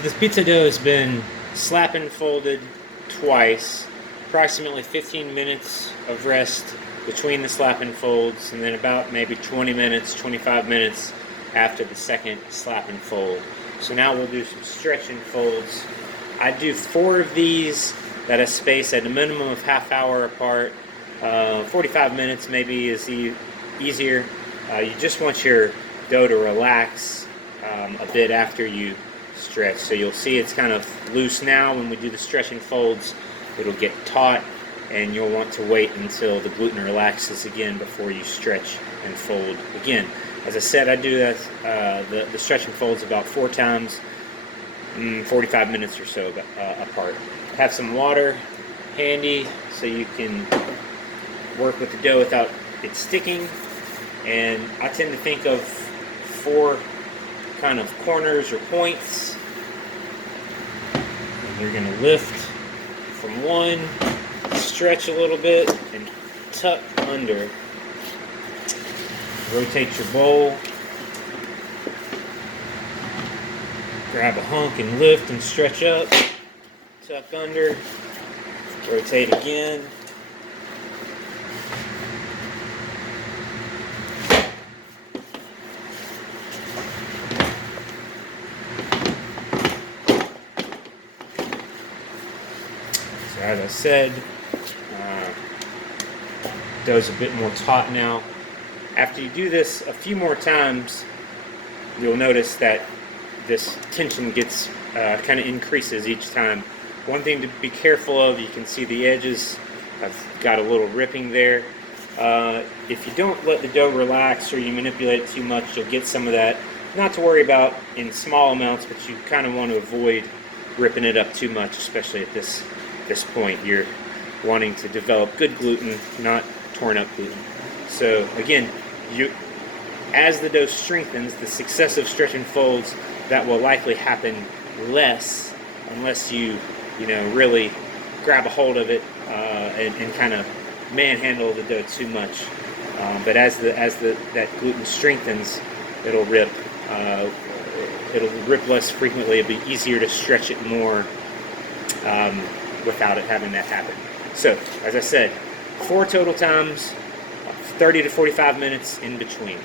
So this pizza dough has been slap and folded twice, approximately 15 minutes of rest between the slap and folds, and then about maybe 20 minutes, 25 minutes after the second slap and fold. So now we'll do some stretch and folds. I do 4 of these at a space at a minimum of half hour apart. 45 minutes maybe is easier. You just want your dough to relax a bit after you stretch. So you'll see it's kind of loose now. When we do the stretch and folds, it'll get taut, and you'll want to wait until the gluten relaxes again before you stretch and fold again. As I said, I do that, the stretch and folds about 4 times, 45 minutes or so apart. Have some water handy so you can work with the dough without it sticking. And I tend to think of 4 kind of corners or points. And you're going to lift from one, stretch a little bit, and tuck under. Rotate your bowl. Grab a hunk and lift and stretch up. Tuck under. Rotate again. So as I said, dough's a bit more taut now. After you do this a few more times, you'll notice that this tension gets kind of increases each time. One thing to be careful of, you can see the edges have got a little ripping there. If you don't let the dough relax or you manipulate it too much, you'll get some of that. Not to worry about in small amounts, but you kind of want to avoid ripping it up too much, especially at this point. You're wanting to develop good gluten, not torn up gluten. So again, as the dough strengthens, the successive stretch and folds, that will likely happen less unless you really grab a hold of it and kind of manhandle the dough too much. But as that gluten strengthens, it'll rip. It'll rip less frequently. It'll be easier to stretch it more without it having that happen. So, as I said, 4 total times, 30 to 45 minutes in between.